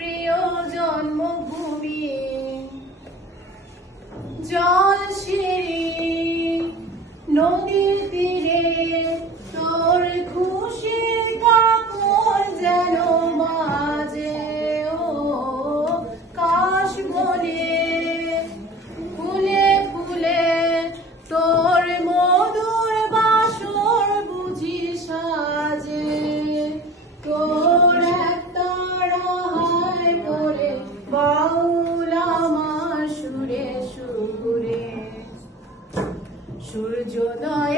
প্রিয় জন্মভূমি। জল সিঁড়ি নদীর তীরে তোর খুশির কাপড় যেন মাঝে ও কাশ বনে ফুলে ফুলে তোর মধুর বাসর বুঝি সাজে। তোর একতারা হায় করে বাউল আমার সুরে সুরে। সূর্যোদয়